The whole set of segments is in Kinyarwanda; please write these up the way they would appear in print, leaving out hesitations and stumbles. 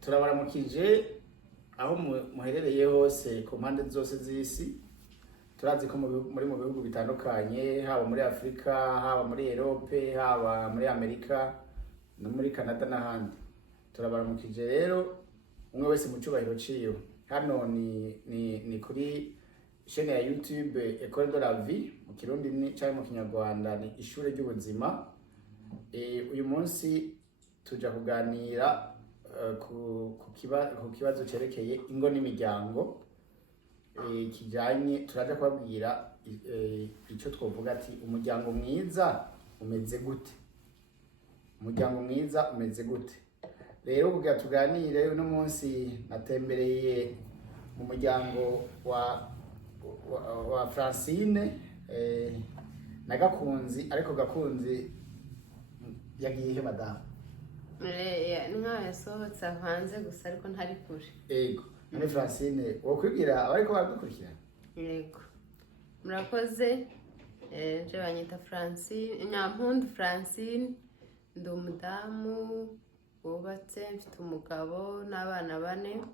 turabaramukije aho muherereye hose ku mpande zose z'isi. Turazi ko muri mu bihugu bitandukanye, haba muri Afrika, haba muri Europe, haba muri Amerika no muri Canada n'ahandi. Turabaramukije rero umwe wese mu cyubahiro ciwe. Hano ni kuri chaîne ya YouTube École de la Vie, mu Kirundi ni cyangwa mu Kinyarwanda ni ishure ry'ubuzima. Uyu munsi tuja kuganira ku kibazo cerekeye ingo n'imiryango, kijanye turaja kubabwira ico twovuga ati umuryango mwiza umeze gute, umuryango mwiza umeze gute. Rero kugira tuganire uno munsi natembereye mu muryango wa Francine na Gakunzi, ariko Gakunzi yagiye he madamu? Nka yasohotse hanze gusa ariko ntari kure. Yego. None Francine wokwibwira abariko baradukurikirana? Yego. Murakoze. Je banyita Francine, Nyampundu Francine, ndi umudamu wubatse, mfite umugabo n'abana 4.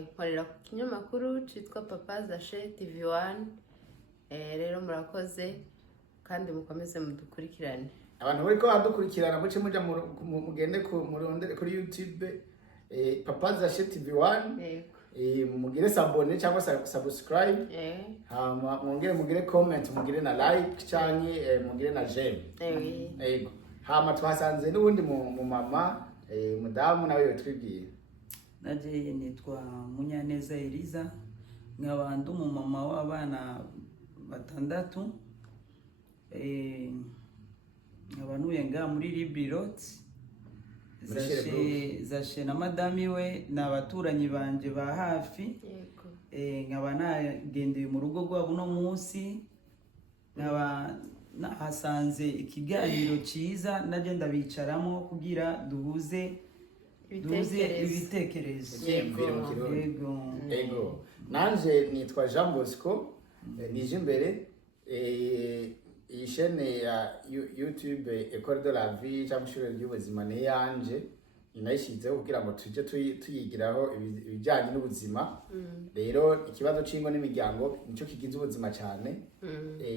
Nkorera ku kinyamakuru citwa Papa Zashe TV1. Rero murakoze kandi mukomeze mudukurikirane. Abantu bariko badukurikirana muce muja mugende kuri YouTube Papa Zashe TV1. Yego. Mugire sabone cyangwa subscribe. Hama mwongere mugire comment, mugire na like canke mugire na j'aime. Yego. Hama twasanze n'ubundi mu mama mudamu nawe yotwibwiye. Naje nitwa Munyaneza Eliza, nkaba ndi umumama w'abana 6. Nkaba ntuye nga muri Libirot. Zashe na madami we n'abaturanyi banje ba hafi. Yego. Nkaba nagendeye mu rugo rwabo no munsi, nkaba nahasanze ikiganiro cyiza naje ndabicaramo kugira duhuze ibitekerezo. Yego. Nanje nitwa Jean Bosco, nije imbere iyi chaîne ya YouTube École de la Vie cyangwa ishure ry'ubuzima ni yanje, inayishizeho kugira ngo tuje tuyigiraho ibijyanye n'ubuzima. Rero ikibazo c'ingo n'imiryango nico kigize ubuzima cyane,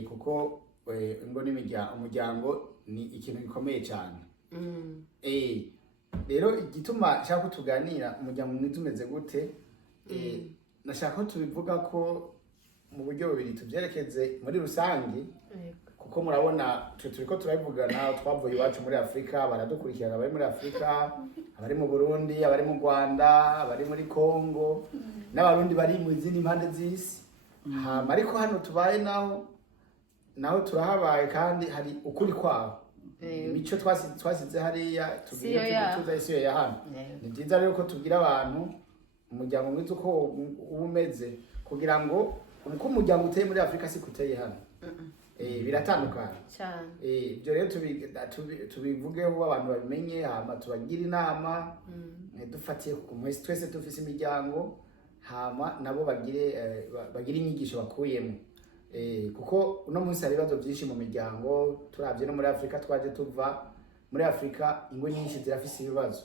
kuko ingo umuryango ni ikintu gikomeye cyane. Rero igituma nshaka tuganira umuryango mwiza umeze gute, nashaka ko tubivuga ko mu buryo bubiri, tuvyerekeze muri rusangi, kuko murabona turiko turabivugana, twavuye iwacu muri Afrika, baradukurikirana abari muri Afrika, abari mu Burundi, abari mu Rwanda, abari muri Congo, n'abarundi bari mu zindi mpande z'isi. Ariko hano tubaye naho turahabaye kandi hari ukuri kwaho. Imico twasize hariya tuza isiyo ya hano. Ni byiza rero ko tubwira abantu umuryango mwiza uko umeze, kugira ngo uko umuryango uteye muri Afrika si kuteye hano. Biratandukana cyane. Ibyo rero tubivugeho abantu babimenye, hama tubagira inama, dufatiye ku mwese twese dufise imiryango, hama nabo bagire inyigisho bakuyemo. Kuko uno munsi hari ibibazo byinshi mu miryango. Turavye no muri Afrika, twaje tuva muri Afrika, ingo nyinshi zirafise ibibazo.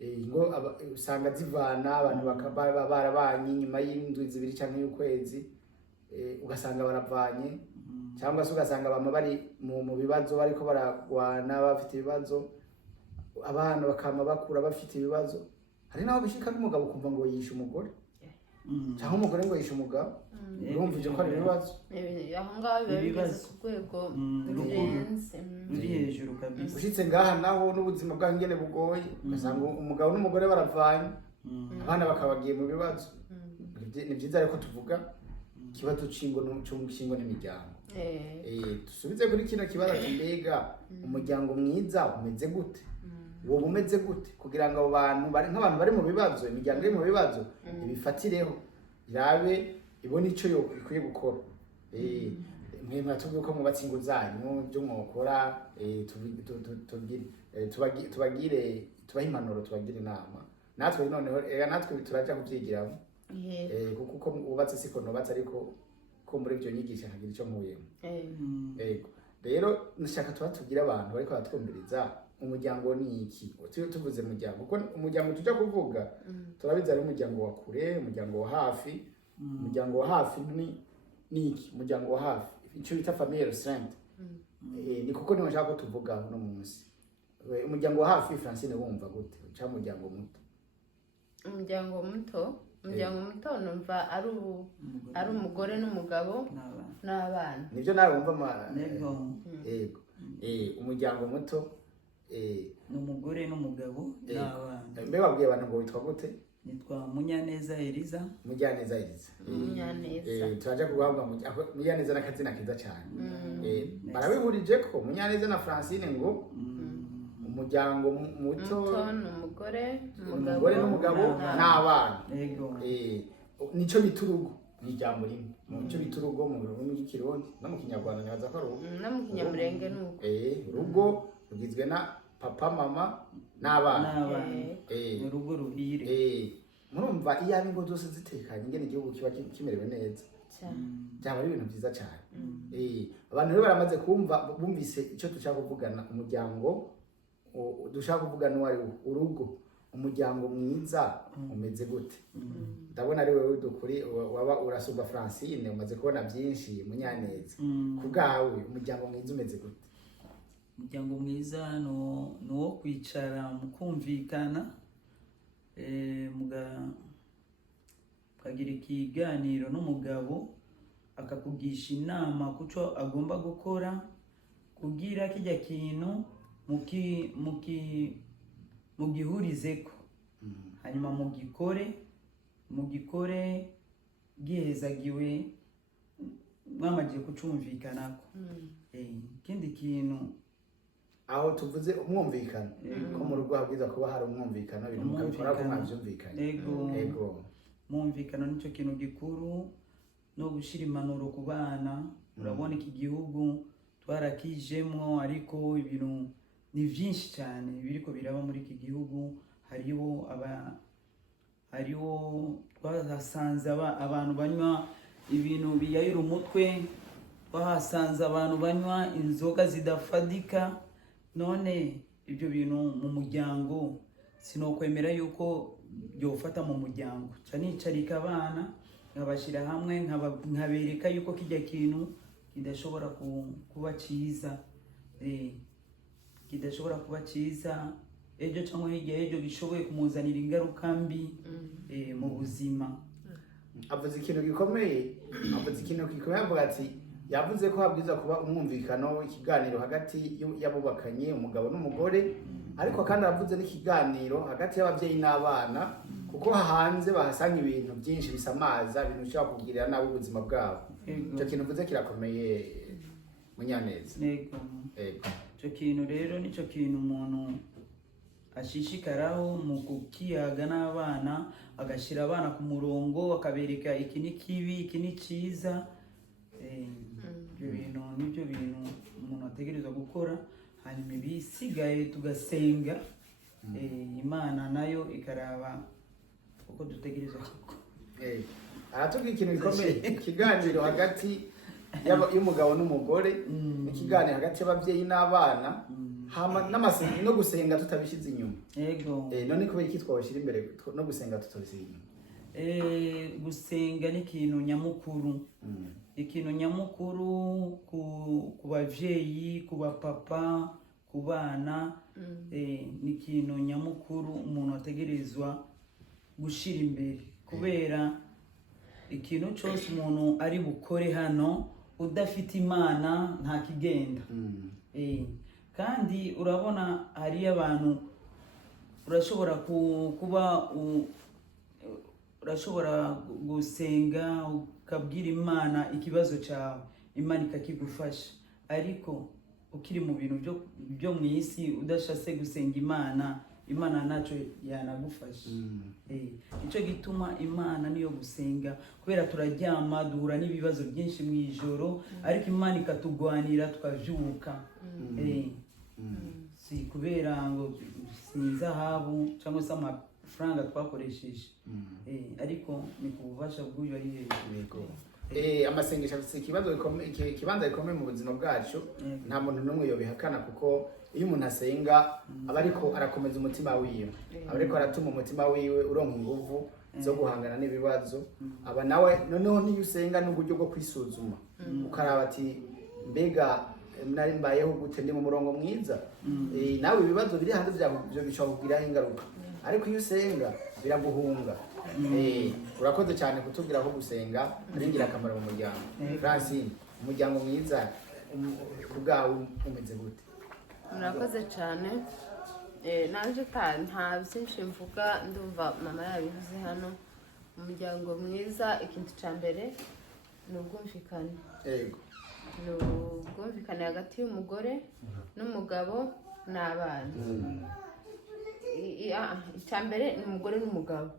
Ingo usanga zivana, abantu bakaba barabanye nyuma y'indwi 2 canke y'ukwezi, ugasanga baravanye, cyangwa se ugasanga bama bari mu bibazo bariko baragwana, bafite ibibazo, abana bakama bakura bafite ibibazo. Hari naho bishika n'umugabo kumva ngo yishe umugore, cyangwa umugore ngo yishe umugabo. Urumva ivyo ko ari ibibazo. Aho ngaho biba bigeze ku rwego ruri hejuru kabisa. Ushitse ngaha naho n'ubuzima bwawe ngene bugoye, ugasanga umugabo n'umugore baravanye, abana bakabagiye mu bibazo. Ni byiza rero ko tuvuga ikibazo c'ingo n'imiryango. Dusubize kuri kino kibazo mbega umuryango mwiza umeze gute, wowe umeze gute, kugira ngo abo bantu nk'abantu bari mu bibazo, imiryango iri mu bibazo, ibifatireho irabe ibona ico ikwiye gukora. Mwe mwatubwiye ko mubatse ingo zanyu, byo mwokora, tubahe impanuro, tubagire inama. Natwe noneho natwe turaja kuvyigiramo. Kuko ubatse siko nubatse, ariko ko muri ibyo nyigisha nkagira icyo nkuyemo. Rero nashaka tugira abantu bariko batwumviriza umuryango ni iki tuvuze umuryango kuko umuryango tujya kuvuga turabizi ari umuryango wa kure umuryango wa hafi umuryango wa hafi ni iki umuryango wa hafi icyo bita famille restreinte ni kuko niho nshaka ko tuvuga no munsi umuryango wa hafi Francine wumva gute cyangwa umuryango muto umuryango muto numva ari umugore n'umugabo n'abana nibyo nawe wumva yego umuryango muto ni umugore n'umugabo n'abana mbe wabwiye abantu ngo witwa gute nitwa Munyaneza Eliza turaje kuvuga Munyaneza n'akazina kiza cyane barabihurije ko Munyaneza na Francine ngo umuryango muto umugore n'umugabo n'abana nico bita urugo ni ijambo rimwe nico bita urugo mu rurimi rw'ikirundi no mu kinyarwanda nyaza ko ari urugo no mu kinyamurenge nuko urugo rugizwe na papa mama n'abana urugo ruhire murumva iyo ari ingo zose zitekanye ingene igihugu kiba kimerewe neza byaba ari ibintu byiza cyane abantu rero baramaze bumvise icyo dushaka kuvugana umuryango dushaka kuvugana uwo ari urugo umuryango mwiza umeze gute ndabona ari wewe dukuri waba urasumba Francine umaze kubona byinshi Munyaneza kubwawe umuryango mwiza umeze gute umuryango mwiza ni uwo kwicara mukumvikana mukagira ikiganiro n'umugabo akakugisha inama kuco agomba gukora kugira kijya kintu mugihurizeko hanyuma mugikore gihezagiwe mwamagiye kucumvikanako ikindi kintu aho tuvuze umwumvikano ko mu rugo habwiza kuba hari umwumvikano ibintu mukabikora ko mwavyumvikanye yego mwumvikano nico kintu gikuru no gushira impanuro ku bana urabona iki gihugu twarakijemwo ariko ibintu ni vyinshi cyane biriko biraba muri iki gihugu hariho twahasanze abantu banywa ibintu biyayura umutwe twahasanze abantu banywa inzoga zidafadika none ibyo bintu mu muryango sinokwemera yuko byofata mu muryango canicarika abana nkabashira hamwe nkabereka yuko kijya kintu kidashobora kuba cyiza kidashobora kuba cyiza ejo cyangwa hirya ejo gishoboye kumuzanira ingaruka mbi mu buzima avuze ikintu gikomeye avuga ati yavuze ko habwiza kuba umwumvikano ikiganiro hagati y'abubakanye umugabo n'umugore ariko kandi avuze n'ikiganiro hagati y'ababyeyi n'abana kuko hanze bahasanga ibintu byinshi bisamaza ibintu bishobora kugirira nabi ubuzima bwabo icyo kintu uvuze kirakomeye Munyaneza icyo kintu rero nicyo kintu umuntu ashishikaraho mu kukiyaga n'abana agashyira abana ku murongo akabereka iki ni kibi iki ni cyiza ibyo bintu nibyo bintu umuntu ategereza gukora hanyuma ibisigaye tugasenga Imana nayo ikaraba uko dutegereza gukora aratubwira ikintu gikomeye ikiganiro hagati y'umugabo n'umugore ikiganiro hagati y'ababyeyi n'abana n'amasenga no gusenga tutabishyize inyuma none kubera iki twabashyira imbere no gusenga tutabishyize inyuma gusenga ni ikintu nyamukuru ikintu nyamukuru ku bavyeyi ku bapapa ku bana ni ikintu nyamukuru umuntu ategerezwa gushira imbere kubera ikintu cyose umuntu ari bukore hano udafite Imana nta kigenda kandi urabona hari abantu urashobora kuba urashobora gusenga ukabwira Imana ikibazo cyawe Imana ikakigufasha ariko ukiri mu bintu byo mu isi udashase gusenga Imana naco yanagufasha icyo gituma Imana niyo gusenga kubera turaryama duhura n'ibibazo byinshi mu ijoro ariko Imana ikatugwanira tukavyuka si kubera ngo sinzahabu cyangwa se amafaranga twakoresheje ariko ni ku bubasha bw'uyu ari hejuru amasengesho afite ikibanza gikomeye mu buzima bwacu. Nta muntu n'umwe yobihakana, kuko iyo umuntu asenga aba ariko arakomeza umutima wiwe, aba ariko aratuma umutima wiwe uronka inguvu zo guhangana n'ibibazo. Aba nawe noneho niyo usenga n'uburyo bwo kwisuzuma, ukaraba ati mbega nari mbayeho gute, ndi mu murongo mwiza. Nawe ibibazo biri hanze byo bishobora kugiraho ingaruka, ariko iyo usenga biraguhunga. Urakoze cyane kutubwira ko gusenga ari ingirakamaro mu muryango. Francine, umuryango mwiza kubwawe umeze gute? Murakoze cyane. Nanje nta byinshi mvuga, ndumva mama yabivuze hano. Umuryango mwiza ikintu cya mbere ni ubwumvikane. Ni ubwumvikane hagati y'umugore n'umugabo n'abana. Icya mbere ni umugore n'umugabo.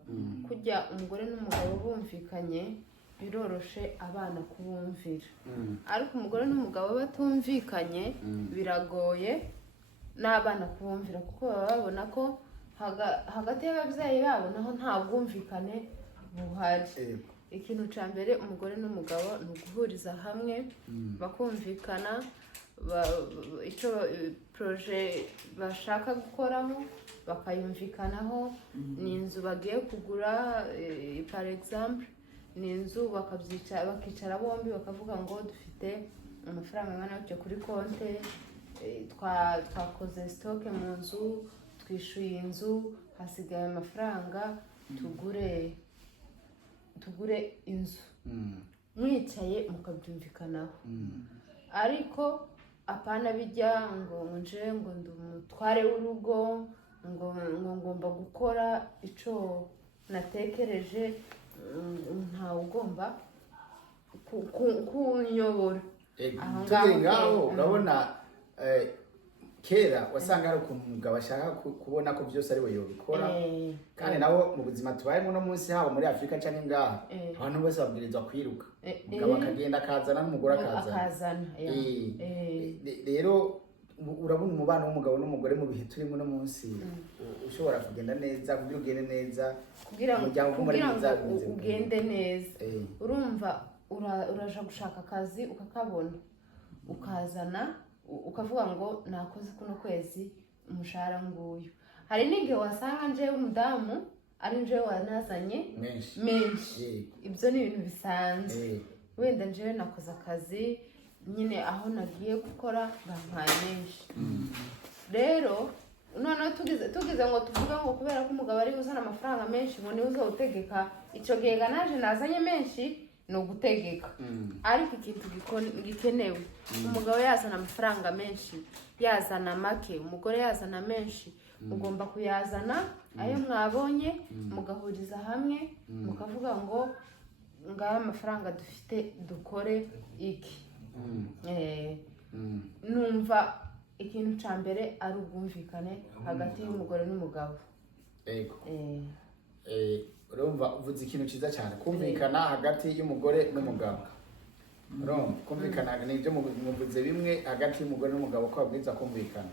Kujya umugore n'umugabo bumvikanye biroroshe abana kubumvira, ariko umugore n'umugabo batumvikanye biragoye n'abana kubumvira, kuko baba babona ko hagati y'ababyeyi babo naho nta bwumvikane buhari. Ikintu cya mbere umugore n'umugabo ni uguhuriza hamwe bakumvikana icyo proje bashaka gukoramo bakayumvikanaho. Ni inzu bagiye kugura par exemple, ni inzu bakicara bombi bakavuga ngo dufite amafaranga angana gutya kuri konte, twakoze stock mu nzu, twishyuye inzu, hasigaye amafaranga, tugure inzu. Mwicaye mukabyumvikanaho, ariko apana bijya ngo nje ngo ndi umutware w'urugo, ngo ngomba gukora icyo natekereje. Ntawe ugomba kunyobora. Tugire ngaho, urabona kera wasanga hari ukuntu umugabo ashaka kubona ko byose ari we yobikora, kandi nabo mu buzima tubayemo no munsi, haba muri Afurika cyangwa ngaha, abantu bose babwirizwa kwiruka, umugabo akagenda akazana n'umugore akazana. Rero urabona umubano w'umugabo n'umugore mu bihe turimo no munsi ushobora kugenda neza, kugira ugende neza, kugira ngo ugende neza. Urumva uraja gushaka akazi ukakabona, ukazana ukavuga ngo nakoze kuno kwezi umushahara nguyu. Hari n'igihe wasanga njewe umudamu ari njewe wanazanye menshi. Ibyo ni ibintu bisanzwe. Wenda njewe nakoze akazi nyine aho nagiye gukora bampaye menshi. Rero noneho tugize ngo tuvuga ngo kubera ko umugabo ari uzana amafaranga menshi ngo niwe uzawutegeka, icyo gihe naje nazanye menshi ni ugutegeka. Ariko ikintu gikenewe, umugabo yazana amafaranga menshi, yazana make, umugore yazana menshi, mugomba kuyazana ayo mwabonye, mugahuriza hamwe, mukavuga ngo ngaho amafaranga dufite dukore iki. Numva ikintu cya mbere ari ubwumvikane hagati y'umugore n'umugabo. Urumva uvuze ikintu cyiza cyane, kumvikana hagati y'umugore n'umugabo. Urumva kumvikana ni ibyo muvuze bimwe hagati y'umugore n'umugabo ko babwiza kumvikana.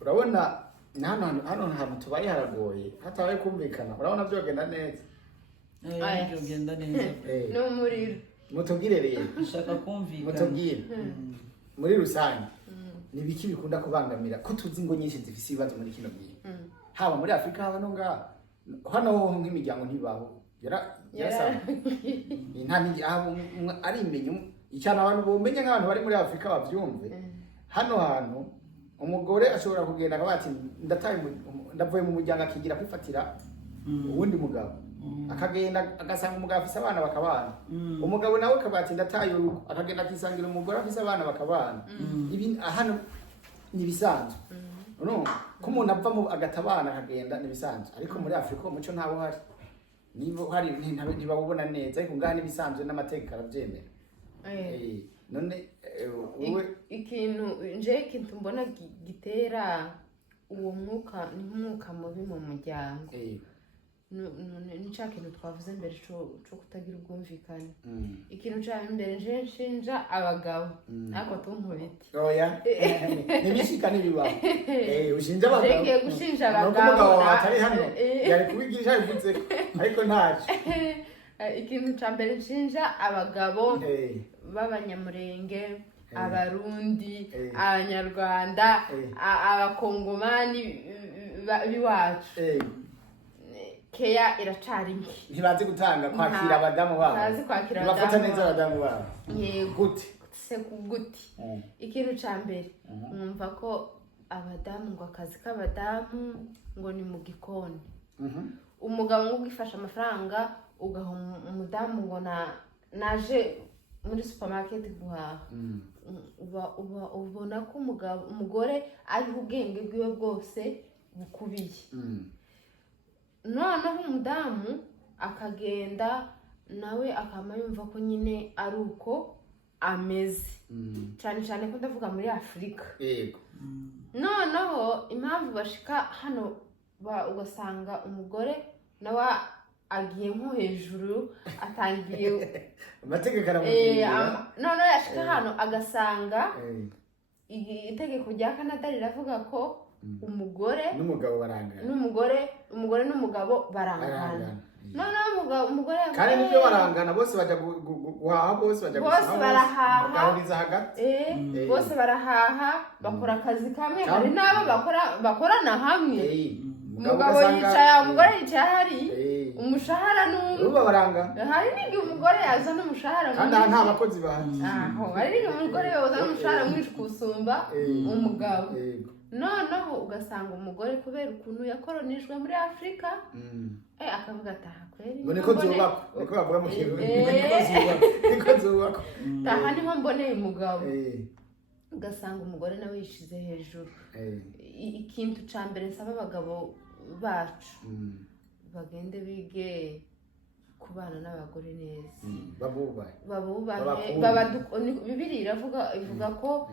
Urabona hano hantu tubaye haragoye, hatabaye kumvikana urabona byogenda neza. Byogenda neza. Ni umuriro. Mutubwire rero, ushaka kumvikana. Mutubwire muri rusange ni biki bikunda kubangamira ko tuzi ngo nyinshi zifise ibibazo muri kino gihe, haba muri Afurika haba no ngaha. Hano ho nk'imiryango ntibaho yarasanga ari imenyo icyana abantu bomenye nk'abantu bari muri Afurika bavyumve. Hano hantu umugore ashobora kugenda akaba ati ndavuye mu muryango, akigira kwifatira uwundi mugabo, akagenda agasanga umugabo afise abana bakabana. Umugabo nawe akaba ati ndataye urugo, akagenda akisangira umugore afise abana bakabana. Ibi hano ni bisanzwe. Ko umuntu ava mu agatabana akagenda ni bisanzwe, ariko muri Afurika umuco ntawo hari. Niba hari ntibabona neza, ariko ngaha ni bisanzwe n'amategeko arabyemera. None ikintu mbona gitera uwo mwuka ni umwuka mubi mu muryango. Ni cya kintu twavuze mbere cyo kutagira ubwumvikane. Ikintu cya mbere nje nshinja abagabo, ariko tunkubite. Ni bishika n'ibibaho. Ushinja abagabo. Ngiye gushinja abagabo. Umugabo atari hano yari kubigisha bivuze, ariko ntaje. ikintu cya mbere nshinja abagabo b'abanyamurenge, abarundi, abanyarwanda, abakongomani b'iwacu, keya iracari mbi, ntibazi gutanga kwakira abadamu babo, ntibafata neza abadamu babo. Gute se gute? Ikintu cya mbere mwumva ko abadamu ngo akazi k'abadamu ngo ni mu gikoni. Umugabo ngo ugifasha amafaranga ugaha umudamu ngo naje muri supermarket guhaha, ubona ko umugore ariho ubwenge bwiwe bwose bukubiye. Noneho umudamu akagenda nawe akama yumva ko nyine ari uko ameze, cyane cyane ko ndavuga muri Afurika. Noneho impamvu bashika hano ugasanga umugore nawe agiye nko hejuru, atangiye amategeko aramugira. Noneho yashika hano agasanga itegeko rya Canada riravuga ko umugore n'umugabo barangana, umugore n'umugabo barangana. Noneho umugore kandi nibyo barangana, bose bajya guhaha, bose barahaha hagati, bose barahaha, bakora akazi kamwe. Hari n'abo bakorana hamwe, umugabo yicaye, umugore yicaye hari, umushahara n'uba barangana. Hari n'igihe umugore yazana umushahara kandi nta bakozi bahari. Hari n'igihe umugore yazana umushahara mwinshi kusumba umugabo. Noneho ugasanga umugore kubera ukuntu yakoronijwe muri Afurika, akavuga ataha kweri niko zubakwa, niko bavuga mu kintu, niko zubakwa, taha niho mboneye umugabo. Ugasanga umugore nawe yishize hejuru. Ikintu cya mbere nsaba abagabo bacu, bagende bige kubana n'abagore neza, babubahe. Bibiliya ivuga ko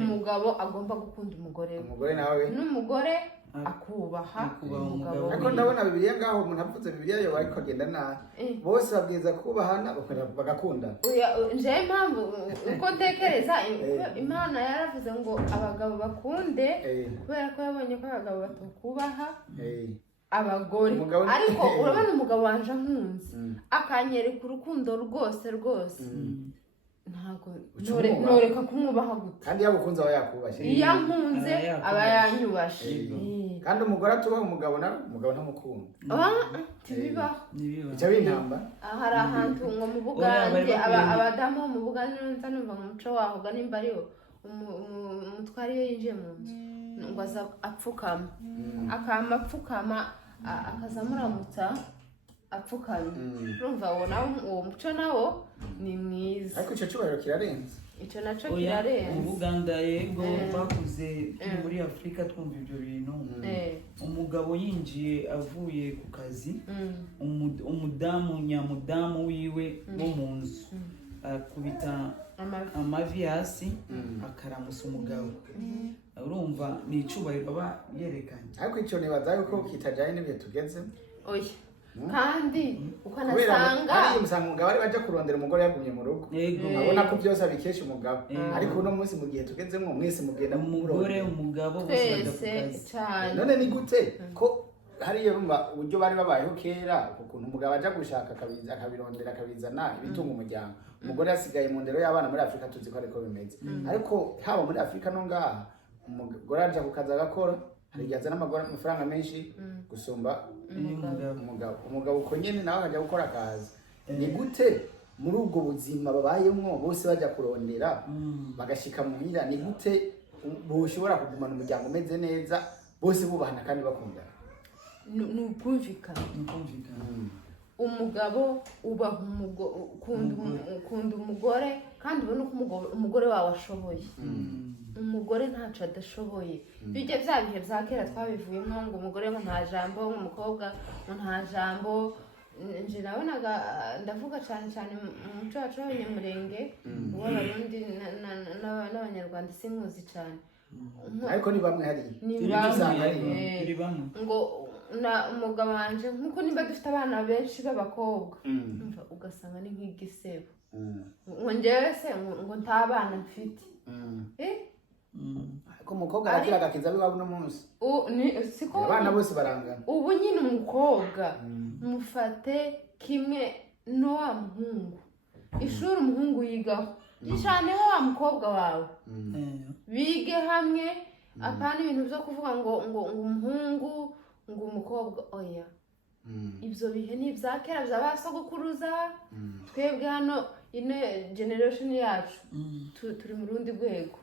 umugabo agomba gukunda umugore we, n'umugore akubaha umugabo we. Ariko ndabona Bibiliya ngaho umuntu avuze Bibiliya yo ariko agenda nabi, bose babwiza kubahana bagakundana. Nje impamvu uko ntekereza, Imana yaravuze ngo abagabo bakunde, kubera ko yabonye ko abagabo batakubaha abagore. Ariko urabona umugabo wanje nkunze, akanyereka urukundo rwose ntago noreka kumwubaha gute. Kandi yagukunze aba yakubashye, iyo ankunze aba yanyubashe. Kandi umugore atubaha umugabo ntamukunda, ntibibaho. icyo bintamba. Hari ahantu ngo mu Bugande, abadamu bo mu Bugande nza numva mu muco waho ga nimba ariho umutwari iyo yinjiye mu nzu ngo aza apfukama, akama apfukama, akaza muramutsa apfukamye. Urumva uwo muco nawo ni mwiza, ariko icyo cyubahiro kirarenze. Icyo naco kirarenze. Mu Buganda yego bakuze muri Afurika twumva ibyo bintu. Umugabo yinjiye avuye ku kazi, nyamudamu wiwe wo mu nzu akubita amavi hasi, akaramusa umugabo. Urumva ni icubahiro baba yerekanye. Ariko icyo nibaza yuko kitajyanye n'ibihe tugeze. Oya, kandi ukanasanga musanga umugabo ari baje kurondera umugore yagumye mu rugo, abona ko byose abikesha umugabo. Ariko uno munsi mu gihe tugezemo mwese mugenda umugabo bose bajya ku kazi. None ni gute ko hariyo rumva uburyo bari babayeho kera, ukuntu umugabo aja gushaka akabirondera akabizana ibitunga umuryango, umugore yasigaye mu ndero y'abana. Muri Afurika tuzi ko ariko bimeze, ariko haba muri Afurika no ngaha umugore aja ku kazi agakora, hari igihe azana amafaranga menshi gusumba umugabo uko nyene nawe akajya gukora akazi. Ni gute muri ubwo buzima babayemwo bose bajya kurondera bagashika muhira, ni gute boshobora kugumana umuryango umeze neza bose bubahana kandi bakundana? Ni ukumvikana. Umugabo ubaha ukunda umugore, kandi ubona ko umugore wawe ashoboye. Umugore ntaco adashoboye. Bijya bya bihe bya kera twabivuyemo ngo umugore ngo nta jambo, umukobwa ngo nta jambo. Nje nabonaga ndavuga cyane mu muco wacu w'Abanyamurenge, w'Abarundi n'Abanyarwanda sinkuzi cyane. Ariko ni bamwe hari ngo umugabo wanje nkuko nimba dufite abana benshi b'abakobwa, ugasanga ni nk'igisebo. Ngo njyewe se ngo nta bana mfite. ko umukobwa arakira agakiza biwabo no munsi siko abana bose barangana. ubu nyine umukobwa mufate kimwe no wa muhungu ishuri umuhungu yigaho rishaneho wa mukobwa wawe bige hamwe apana ibintu byo kuvuga ngo umuhungu ngo umukobwa oya. Ibyo bihe ni ibya kera by'abasogokuruza twebwe hano ine generation yacu turi mu rundi rwego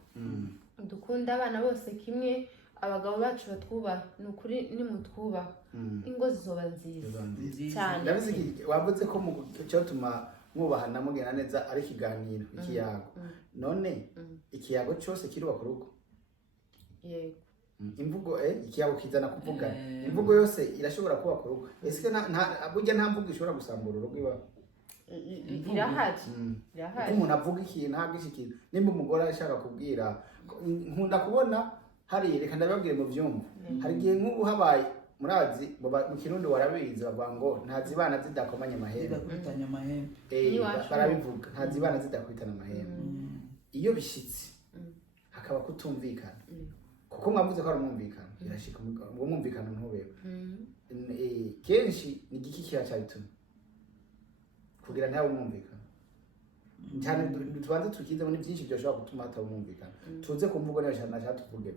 dukunda abana bose kimwe abagabo bacu batwubaha ni ukuri nimutwubaha ingo zizoba nziza cyane. Wavuze ko mu cyo tuma mwubahana mugena neza ari ikiganiro ikiyago none ikiyago cyose kirubaka urugo. Yego imvugo ikiyago kizana kuvuga imvugo yose irashobora kubaka urugo. Ese burya nta mvugo ishobora gusambura urugo iwa irahari umuntu avuga ikintu ntagisha ikintu. Nimba umugore ashaka kubwira nkunda kubona hari reka ndababwire mu byumba hari igihe nk'ubu habaye murazi mu Kirundi warabizi bavuga ngo ntazibana zidakomanya amahembe barabivuga ntazibana zidakwitana amahembe. Iyo bishitse hakaba kutumvikana kuko mwavuze ko ari umwumvikano birashika ngo umwumvikano ntubeho kenshi ni igiki cyabituma kugira ntawe umwumvikano cyane tubanze tukize muri byinshi byoshobora gutuma hatabumvikana tuze kumvugo niyo cyane nashaka tuvuge.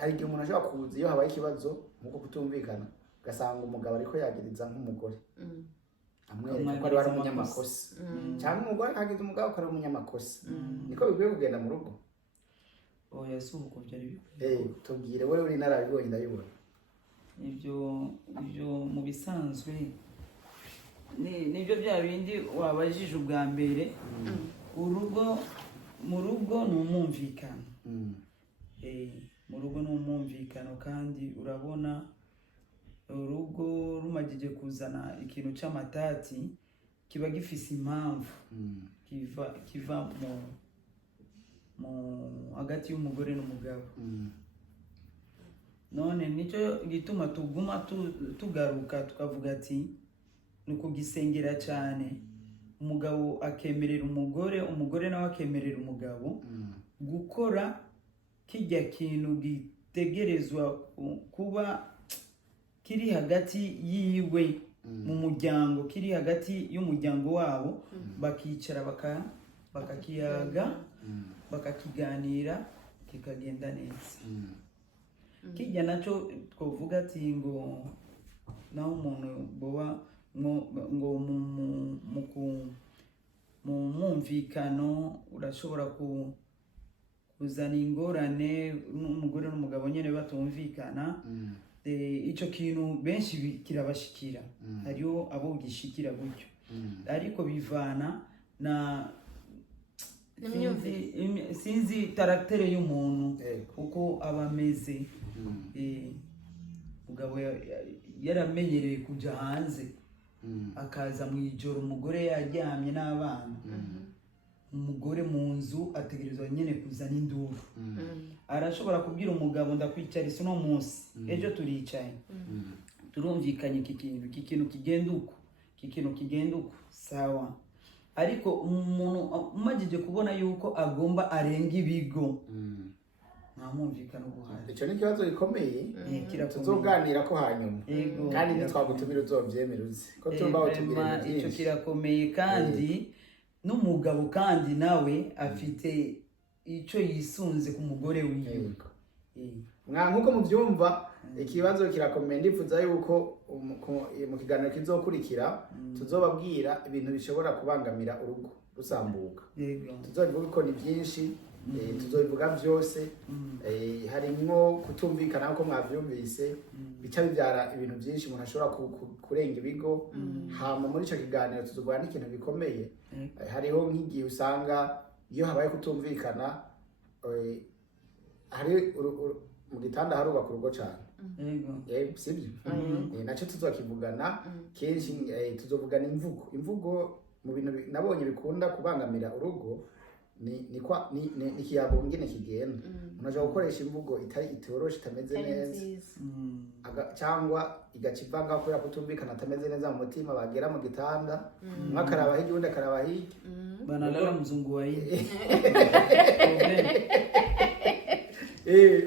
Hari igihe umuntu ashobora kuza iyo habaye ikibazo nkuko kutumvikana ugasanga umugabo ariko yagiriza nk'umugore amwereka ko ari umunyamakosa cyangwa umugore akagiza umugabo ko ari umunyamakosa. Niko bikwiye kugenda mu rugo. Oya si uko byari tubwire wowe uri narabibonye ndabibona. Ibyo mu bisanzwe nibyo bya bindi wabajije ubwa mbere. Urugo mu rugo ni umwumvikano mu rugo ni umwumvikano kandi urabona urugo rumagije kuzana ikintu cy'amatati kiba gifise impamvu kiva mu hagati y'umugore n'umugabo. None nicyo gituma tuguma tugaruka tukavuga ati ni ukugisengera cyane. Umugabo akemerera umugore nawe akemerera umugabo gukora kijya kintu gitegerezwa kuba kiri hagati yiwe mu muryango, kiri hagati y'umuryango wabo bakicara bakakiyaga bakakiganira kikagenda neza. Kijya nacyo twavuga ati ngo naho umuntu boba ngo mu mwumvikano urashobora kuzana ingorane n'umugore n'umugabo nyine batumvikana. Icyo kintu benshi kirabashikira hariho abo gishikira gutyo ariko bivana na sinzi karaktere y'umuntu uko aba ameze. Umugabo yaramenyereye kujya hanze akaza mu ijoro umugore yaryamye n'abana umugore mu nzu ategerezwa nyine kuzana induru. Arashobora kubwira umugabo ndakwicara isi no munsi ejo turicaye turumvikanye iki kintu kigenda uko sawa. Ariko umuntu umagije kubona yuko agomba arenga ibigo nta mwumvikano buhari. Icyo ni ikibazo gikomeye tuzoganira ko hanyuma kandi ntitwagutumira uzobyemera uzi ko tubaho tubwire byinshi. Icyo kirakomeye kandi n'umugabo kandi nawe afite icyo yisunze ku mugore wiwe. Nkuko mubyumva ikibazo kirakomeye. Ndifuza yuko mu kiganiro kizokurikira tuzobabwira ibintu bishobora kubangamira urugo rusambuka. Tuzobivuga ko ni byinshi tuzobivuga byose. Harimwo kutumvikana uko mwabyumvise bica bibyara ibintu byinshi umuntu ashobora kurenga ibigo. Hama muri icyo kiganiro tuzovuga n'ikintu gikomeye. Hariho nk'igihe usanga iyo habaye kutumvikana hari mu gitanda harubaka urugo cyane sibyo. Nacyo tuzokivugana kenshi. Tuzovugana imvugo mu bintu nabonye bikunda kubangamira urugo ni ikiyago ngene kigenda. Umuntu ashobora gukoresha imvugo itoroshe itameze neza cyangwa igacivanga kubera kutumvikana atameze neza mu mutima. Bagera mu gitanda umwe akaraba hirya undi akaraba hirya banalala mzungu wa hivi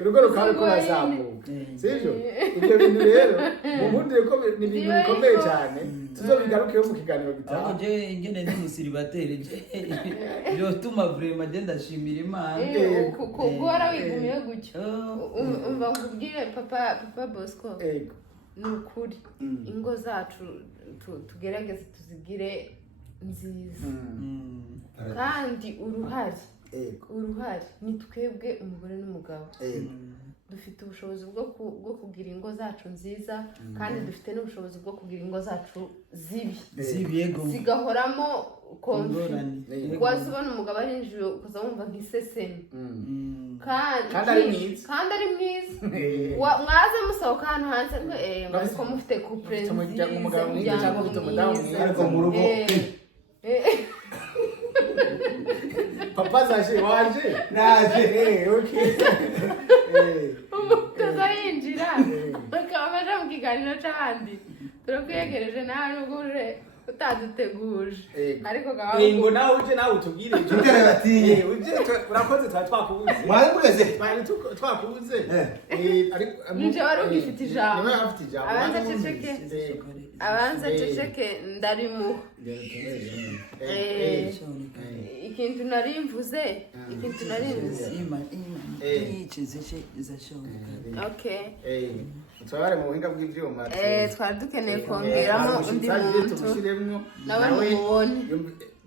urugo rukaba ruko razamuka sivyo ibyo bintu rero mubundire ko ni ibintu bikomeye cyane tuzobigarukeho mu kiganiro gitaha aho je ingene ni musiribateri byo tuma vraiment je ndashimira Imana guhora wigumiye gutyo umva nkubwire papa Bosco ni ukuri ingo zacu tugerageze tuzigire nziza kandi uruhari ni twebwe umugore n'umugabo dufite ubushobozi bwo kugira ingo zacu nziza kandi dufite n'ubushobozi bwo kugira ingo zacu zibi zigahoramo konflikt wazibona umugabo arinjiye ukaza wumva nk'isesemi kandi ari mwiza mwaze musohoka ahantu hanze ngo mufite couple nziza umugabo mwiza cyangwa ufite umudamu mwiza ariko mu rugo papa zaje waje naje okay tuzayinjira bakabasha mu kiganiro cy'ahandi turakwegereje nawe nubwo utaduteguje ariko ngo nawe uje nawe utubwire tutare batiye uje urakoze twakubuze mwabuze twakubuze ariko nje wari ugifite ijambo niwe afite ijambo abanza ceceke ndarimu ikintu narimvuze okay twari mu buhinga bw'ivyuma twari dukeneye kongeramo undi muntu nawe mubone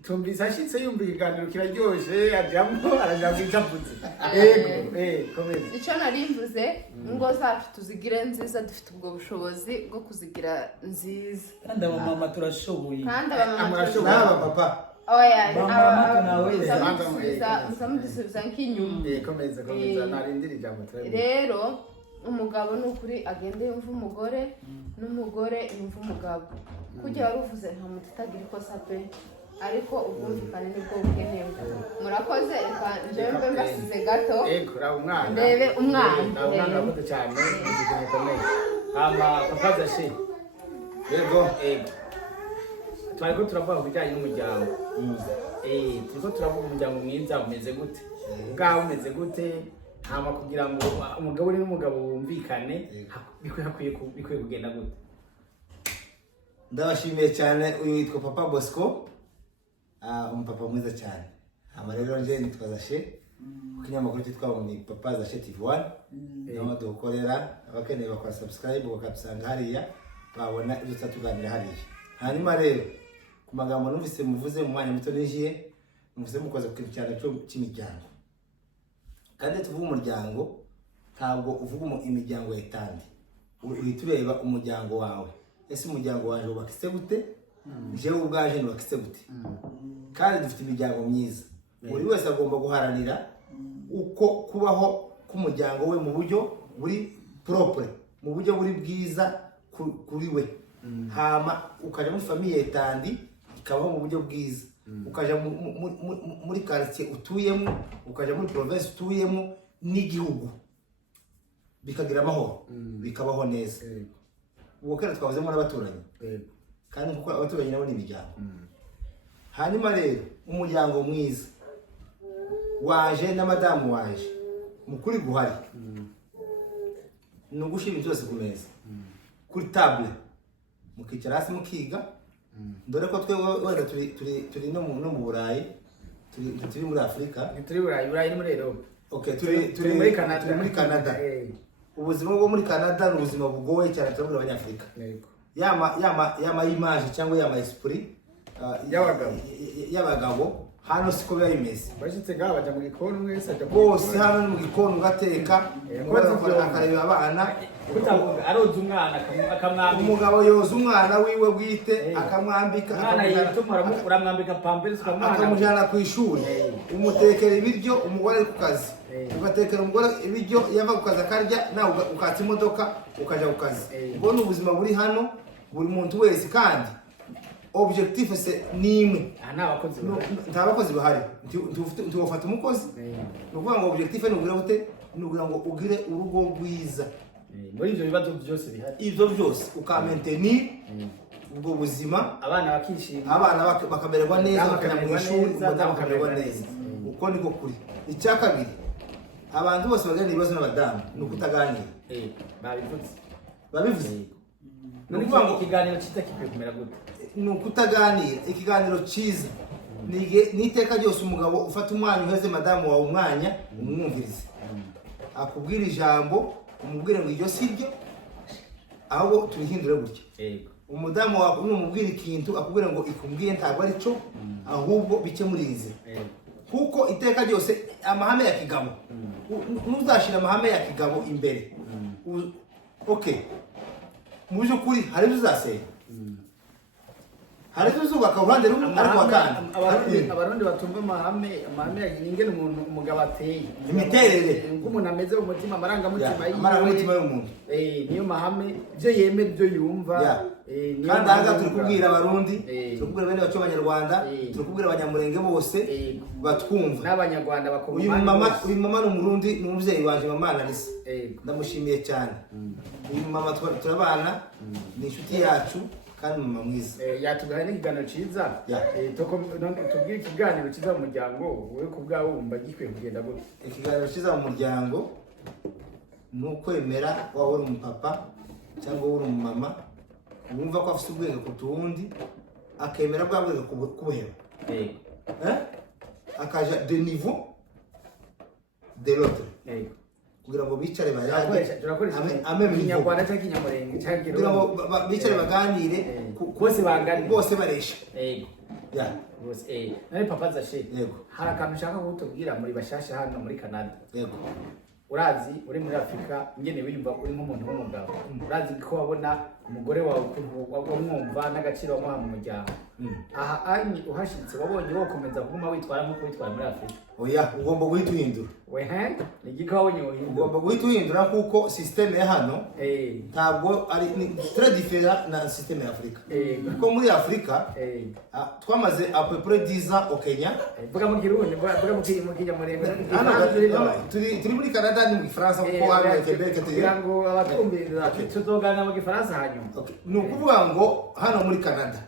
tumvise ashitse yumva ikiganiro kiraryoshe ajamwo arajamwo icavuze komeza icyo narimvuze ingo zacu tuzigire nziza dufite ubwo bushobozi bwo kuzigira nziza kandi abamama turashoboye kandi abamama turashoboye papa muzamudusubiza nk'inyuma komeza narindira ijambo rero umugabo ni ukuri agende yumva umugore n'umugore yumva umugabo kujya wari uvuze nta muntu utagira ikosa pe ariko ubwumvikane nibwo bukenewe murakoze reka njyewe mbe mbasize gato ndebe umwana urakoze cyane ikintu gikomeye papa Zashe yego twariko turavuga ku bijyanye n'umuryango turiko turavuga umuryango mwiza umeze gute ubwawe umeze gute hama kugira ngo umugabo n'umugabo bumvikane bikwiye kugenda gute ndabashimiye cyane uyu witwa papa Bosco umupapa mwiza cyane hama rero nje nitwa Zashe ku kinyamakuru cyitwa papa Zashe TV1 naho dukorera abakeneye bakora subscribe bakabisanga hariya babona ibyo tutatuganira hariya hanyuma rero ku magambo numvise muvuze mu mwanya muto nijiye numvise mukoze ku kintu cyane cy'imiryango kandi tuvuga umuryango ntabwo uvuga imiryango yatandi uhita ureba umuryango wawe ese umuryango waje ubakise gute jewe ubwaje nubakise gute kandi dufite imiryango myiza buri wese agomba guharanira uko kubaho k'umuryango we mu buryo buri propre mu buryo buri bwiza kuri we hama ukaja muri famille yatandi ikabaho mu buryo bwiza ukaja muri quartier utuyemo ukaja muri province utuyemo n'igihugu bikagira amahoro bikabaho neza ubwo kera twavuzemo n'abaturanyi kandi kuko abaturanyi nabo ni imiryango hanyuma rero umuryango mwiza waje na madamu waje mukuri guhari ni ugushira byose ku meza kuri table mukicara hasi mukiga dore ko twe wenda turi no mu Burayi turi muri Afrika turi Burayi ni muri Europe okay turi muri Canada ubuzima bwo muri Canada ni ubuzima bugoye cyane turi abanyafrika yama image cyangwa yama esprit y'abagabo hano siko biba bimeze bashitse ngaho baja mu gikoni mwese bose hano mu gikoni ugateka akareba abana kutavuga aroza umwana akamwambika umugabo yoza umwana wiwe bwite akamwambika umwana yitumura uramwambika pampers akamujyana ku ishuri umutekera ibiryo umugore ari ku kazi ugatekera umugore ibiryo yava ku kazi akarya nawe ukatsa imodoka ukaja ku kazi ubwo ni ubuzima buri hano buri muntu wese kandi objectif se nimwe nta bakozi bahari ntufata umukozi nukuvuga ngo objectif ni ugira gute ni ugira ngo ugire urugo rwiza muri ibyo bibazo byose bihari ibyo byose ukamentenir ubwo buzima abana bakishima abana bakamererwa neza bakajya mu ishuri umudamu akamererwa neza uko niko kuri icya kabiri abantu bose bagirana ibibazo n'abadamu ni ukutaganira. babivuze Ni ukuvuga ngo ikiganiro cyiza kikwiye kumera gute? ni ukutaganira. Ikiganiro cyiza ni iteka ryose umugabo ufata umwanya uheze madamu wawe umwanya umwumvirize, akubwira ijambo umubwire ngo iryo si ryo, ahubwo tubihindure gutya. Umudamu wawe numubwira ikintu akubwira ngo ikumbwiye ntabwo ari cyo, ahubwo bikemurize. Kuko iteka ryose amahame ya kigabo ntuzashira amahame ya kigabo imbere. Okay, mu by'ukuri hari uzasenya, hari uzubaka uruhande rumwe ariko wakandi. Abarundi batumva amahame ingene umuntu umugabo ateye, imiterere nk'umuntu ameze mu mutima, amarangamutima y'umuntu. Niyo mahame, ibyo yemera, ibyo yumva. Kandi aha turi kubwira abarundi, turi kubwira bene bacu b'abanyarwanda, turi kubwira abanyamurenge bose batwumva, n'abanyarwanda bakumva. Uyu mama ni umurundi, ni umubyeyi wanje, mama Analisa, ndamushimiye cyane. Uyu mama turabana, ni inshuti yacu kandi mama mwiza. Yatugaye n'ikiganiro cyiza. Tubwire ikiganiro cyiza mu muryango, wowe ku bwawe wumva gikwiye kugenda gute? Ikiganiro cyiza mu muryango ni ukwemera waba uri umupapa cyangwa uri umumama wumva ko afite ubwenge ku tuwundi, akemera bwa bwenge kubuheba, akaja de niveau de l'autre, kugira ngo bicare bayage Kinyarwanda cyangwa Kinyamurenge cyangwa kugira ngo bicare baganire bose bangane, bose baresha. Nari papa Zashe, hari akantu ushaka kutubwira muri bashasha hano muri Canada? Urazi uri muri Afrika ngene wiyumva uri nk'umuntu w'umugabo, urazi ko wabona umugore wawe wamwumva n'agaciro wamuha mu muryango. Aha anyi uhashitse wabonye wokomeza kuguma witwara nk'uko witwara muri Afrika? Oya, ugomba guhita uhindura. Ni igiki wabonye wohindura? Ugomba guhita uhindura kuko system ya hano ntabwo ari très différent na system ya Afrika. Kuko muri Afrika twamaze à peu près 10 ans au Kenya. Vuga mu Kirundi, vuga mu Kinyamurenge. Turi muri Canada ni mu Gifaransa kuko hano Quebec kugira ngo abatumvira tuzogana mu Gifaransa hanyuma. Ni ukuvuga ngo hano muri Canada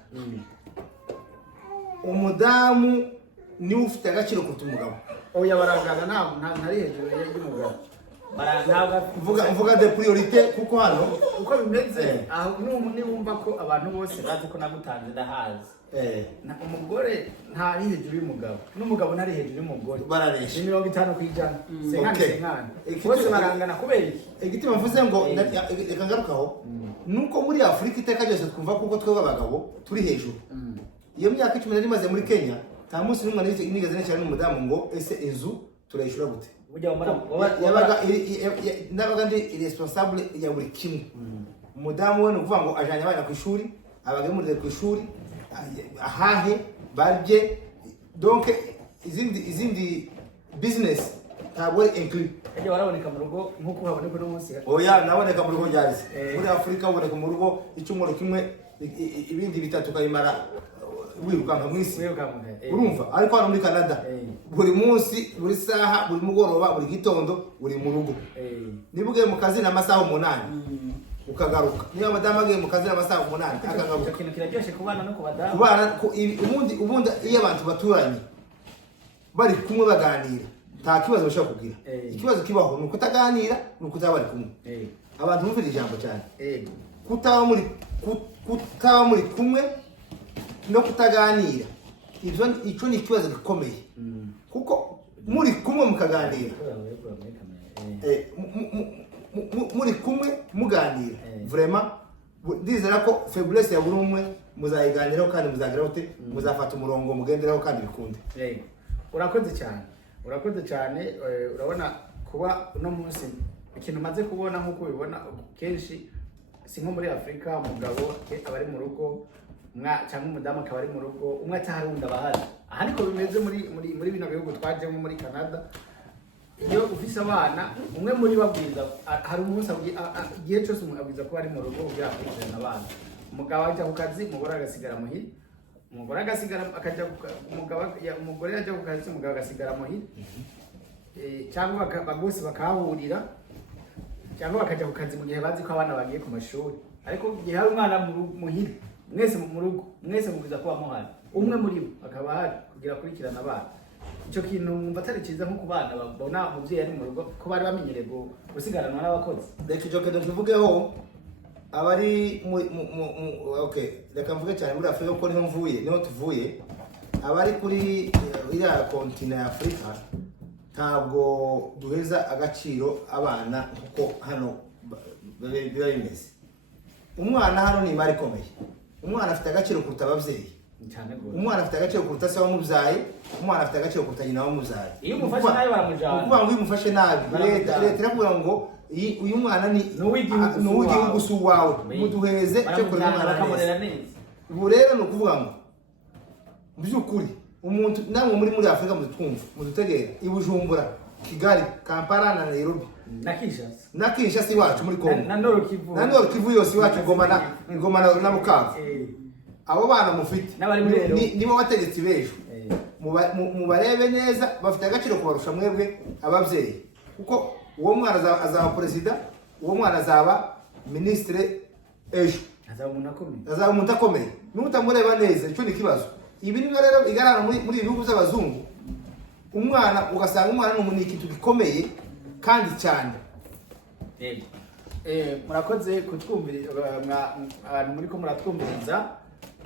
umudamu ni ufite agaciro kuruta umugabo. Oya, barangana nta ari hejuru y'umugabo. Mvuga de priorité kuko hano uko bimeze aho niwumva ko abantu bose bazi ko nagutanze ndahazi. Umugore nta ari hejuru y'umugabo, n'umugabo ntari hejuru y'umugore. Bararesha 50 kwijana. Senkana. Bose barangana kubera iki? Igitima mvuze ngo reka ngarukaho nuko muri Afrika iteka ryose twumva kuko twebwe abagabo turi hejuru. Iyo myaka 10 nari maze muri Kenya, nta munsi n'umwe nigeze n'cyane n'umudamu ngo ese inzu turayishura gute. Nabaga ndi irresponsable ya buri kimwe. Umudamu we nukuvuga ngo ajanye abana ku ishuri, abagemurire ku ishuri, ahahe barye, donc izindi business ntabwo include. Waraboneka mu rugo nkuko haboneka no munsi? Oya, naboneka mu rugo ryarize. Muri Afrika uboneka mu rugo icyumuro kimwe, ibindi bitatu kayimara wirukanka mwisi. Urumva? Ariko hano muri Canada buri munsi, buri saha, buri mugoroba, buri gitondo uri mu rugo. Nibuge mu kazi n'amasaha 8 ukagaruka. Niba madamu agiye mu kazi n'amasaha 8 akagaruka. Ikintu kiraryoshe kubana no kubadamu. Kubana ubundi iyo abantu baturanye bari kumwe baganira nta kibazo bashaka kugira. Ikibazo kibaho nuko utaganira, nuko utabari kumwe. Abantu bumvira ijambo cyane. Kutaba muri kumwe no kutaganira, icyo ni ikibazo gikomeye. Kuko muri kumwe mukaganira, muri kumwe muganira, vraiment ndizera ko faiblesse ya buri umwe muzayiganiraho kandi muzagira ute, muzafata umurongo mugenderaho kandi bikunde. Urakoze cyane. Urabona kuba no munsi ikintu maze kubona nkuko ubibona kenshi si nko muri Afrika umugabo abari mu rugo cyangwa umudamu akaba ari mu rugo umwe ataharunda bahari. Aha niko bimeze muri bino bihugu twajemo muri Canada. Iyo ufise abana umwe muri babwiza hari umunsi igihe cyose abwiza ko ari mu rugo kugira akurikirane abana. Umugabo ajya ku kazi, umugore agasigara muhira. Umugore agasigara akajya umugore ajya ku kazi, umugabo agasigara muhira. Cyangwa bagose bakahurira, cyangwa bakajya ku kazi mu gihe bazi ko abana bagiye ku mashuri. Ariko igihe hari umwana muhira, mwese mu rugo, mwese mubwiza kuba muhari. Umwe muri bo akaba hari kugira akurikirana abana. icyo kintu mwumva atari cyiza nko ku bana babona umubyeyi ari mu rugo ko bari bamenyereye gusigaranwa n'abakozi. reka icyo kintu tuvugeho abari okay reka mvuge cyane muri Afurika kuko niho tuvuye abari kuri iriya kontinent ya Afurika ntabwo duheza agaciro abana kuko hano biba bimeze. Umwana hano ni imari ikomeye, umwana afite agaciro kuruta ababyeyi, umwana afite agaciro kuruta se wamubyaye, umwana afite agaciro kuruta nyina wamubyaye. Iyo umufashe nabi baramujyana, ukuvuga ngo iyo umufashe nabi leta iravuga ngo uyu mwana ni uw'igihugu si uwawe, muduheze cyo kurera umwana neza. Ubu rero ni ukuvuga ngo mu by'ukuri umuntu namwe muri Afurika mudutegere i Bujumbura, Kigali, Kampala na Nairobi na Kinshasa iwacu muri Kongo na Nord Kivu yose iwacu Goma na Bukavu. Abo bana mufite nibo bategetsi bejo, mubarebe neza, bafite agaciro kubarusha mwebwe ababyeyi, kuko uwo mwana azaba perezida, uwo mwana azaba ministre ejo, azaba umuntu akomeye. Nutamureba neza icyo ni kibazo. Ibi ni rero igarana muri ibihugu by'abazungu, umwana ugasanga umwana ni ikintu gikomeye kandi cyane. Murakoze kutwumvira abantu muri ko muratwumviriza,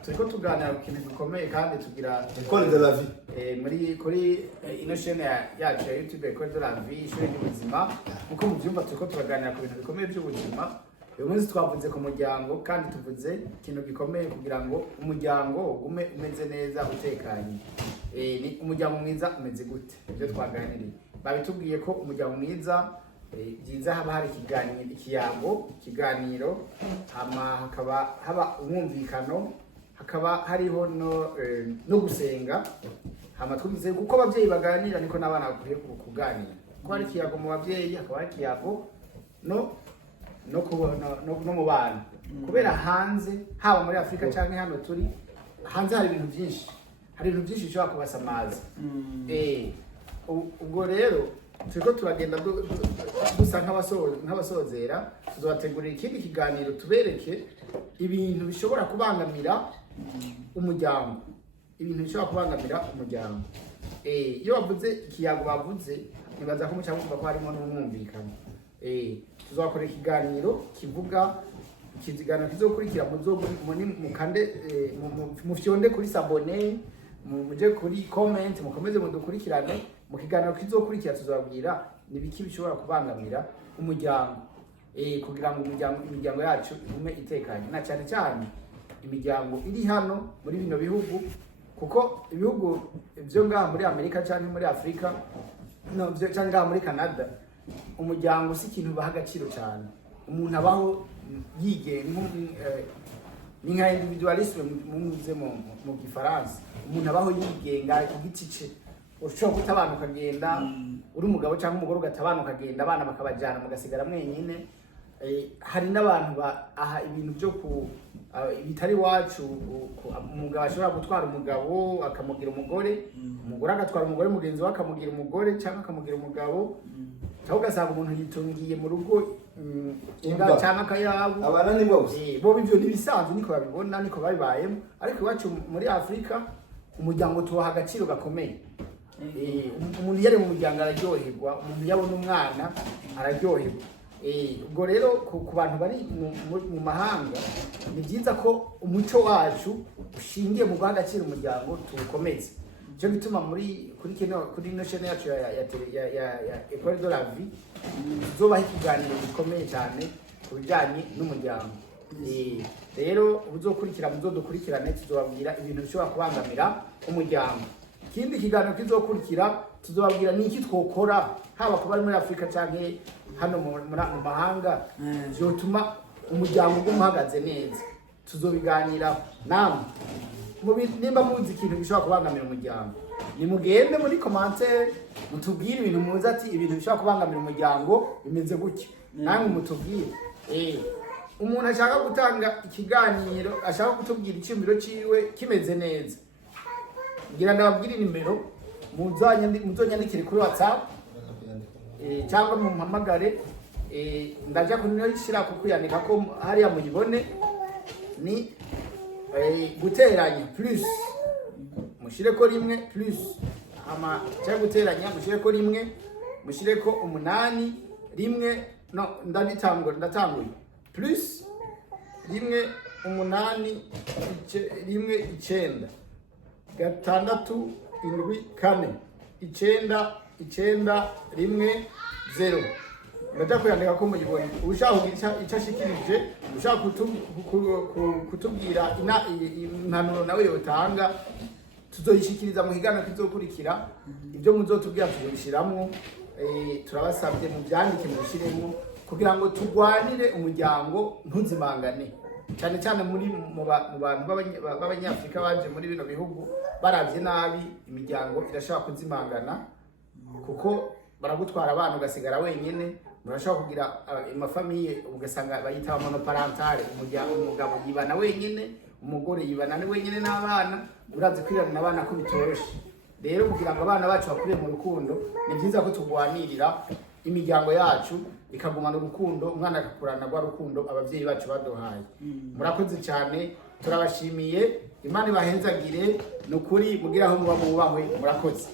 turiko tuganira ku kintu gikomeye kandi tugira École de la vie kuri ino chaîne yacu ya YouTube École de la vie, ishuri ry'ubuzima. Uko mubyumva turiko turaganira ku bintu bikomeye by'ubuzima. Uyu munsi twavuze ku muryango kandi tuvuze ikintu gikomeye kugira ngo umuryango ugume umeze neza utekanye. Ni umuryango mwiza umeze gute? Ibyo twaganiriye babitubwiye ko umuryango mwiza byiza haba hari ikiganiro, hakaba haba umwumvikano, hakaba hariho no gusenga. Twumvise kuko ababyeyi baganira niko n'abana bakwiye kuganira, ko hari ikiyago mu babyeyi, hakaba hari ikiyago no mu bana, kubera hanze haba muri Afurika cyangwa hano turi hanze hari ibintu byinshi bishobora kubasamaza. Ubwo rero turiko turagenda dusa nk'abasozera, tuzabategurira ikindi kiganiro tubereke ibintu bishobora kubangamira umuryango, iyo bavuze ikiyago bavuze nibaza ko mucyangwa kumva ko harimo n'umwumvikano. Tuzakora ikiganiro kizokurikira mukande mufyonde kuri sabone, muje kuri comment, mukomeze mudukurikirane. Mu kiganiro kizokurikira tuzabwira nibiki bishobora kubangamira umuryango, kugira ngo imiryango yacu igume itekanye, na cyane cyane imiryango iri hano muri bino bihugu, kuko ibihugu byo ngaha muri Amerika cyangwa muri Afurika cyangwa ngaha muri Canada, umuryango si ikintu baha agaciro cyane. Umuntu abaho yigenga, ni nka individualisme mu Gifaransa. Umuntu abaho yigenga ku giti cye, ushobora kutabana ukagenda uri umugabo cyangwa umugore, ugatabana ukagenda, abana bakabajyana mugasigara mwenyine. Hari n'abantu aha ibintu byo bitari wacu, umugabo ashobora gutwara umugabo akamugira umugore, umugore agatwara umugore mugenzi we akamugira umugore cyangwa akamugira umugabo, cyangwa ugasanga umuntu yitungiye mu rugo cyangwa akayabu. Abana ni bose bo ibyo ntibisanzwe, niko babibona, niko babibayemo. Ariko iwacu muri Afurika umuryango tuwaha agaciro gakomeye. Umuntu yari mu muryango araryoherwa, umuntu yabona umwana araryoherwa. Ubwo rero ku bantu bari mu mahanga ni byiza ko umuco wacu ushingiye mu guha agaciro umuryango tuwukomeze. Cyo gituma kuri ino chaîne yacu ya École de la vie tuzobaha ikiganiro gikomeye cyane ku bijyanye n'umuryango. Rero muzodukurikirane, tuzobabwira ibintu bishobora kubangamira umuryango. Ikindi kiganiro kizokurikira tuzobabwira n'iki twokora, haba kuba muri Afurika cyangwa hano mu mahanga, byotuma umuryango umuhagaze neza. Tuzobiganira namwe. Nimba muzi ikintu gishobora kubangamira umuryango, nimugende muri commentaire mutubwire ibintu muzi, ati ibintu bishobora kubangamira umuryango bimeze gutya, namwe mutubwire. Umuntu ashaka gutanga ikiganiro, ashaka kutubwira icyumviro ciwe kimeze neza, ngira ndababwire nimero muzonyandikire kuri WhatsApp cyangwa mumpamagare. Ndaja kunishyira kukuyandika ko hariya muyibone, ni guteranya plus mushire ko rimwe plus ama cyangwa guteranya mushireko rimwe mushireko 8 rimwe no ndatanguye plus rimwe 8 rimwe 9 gatandatu indwi kane 9 rimwe 0 ndaja kuyandika ko mugibona ushaka kugira icyo ashikirije ushaka kutubwira impanuro nawe yotanga tuzoyishikiriza mu higano kizokurikira ibyo muzotubwira tuzobishiramwo turabasabye mu byandike mu bishiremo kugira ngo turwanire umuryango ntuzimangane cyane cyane muri mu bantu b'abanyafrika baje muri bino bihugu baravye nabi imiryango irashaka kuzimangana kuko baragutwara abana ugasigara wenyene murashaka kugira amafamiye ugasanga bayita monoparentale umugabo yibana wenyene umugore yibana wenyene n'abana urazi kwirana abana ko bitoroshe rero kugira ngo abana bacu bakure mu rukundo ni byiza ko tugwanirira imiryango yacu ikagumana urukundo umwana akakurana rwa rukundo abavyeyi bacu baduhaye murakoze cyane turabashimiye Imana ibahenzagire nukuri mugira aho muba mubahwe murakoze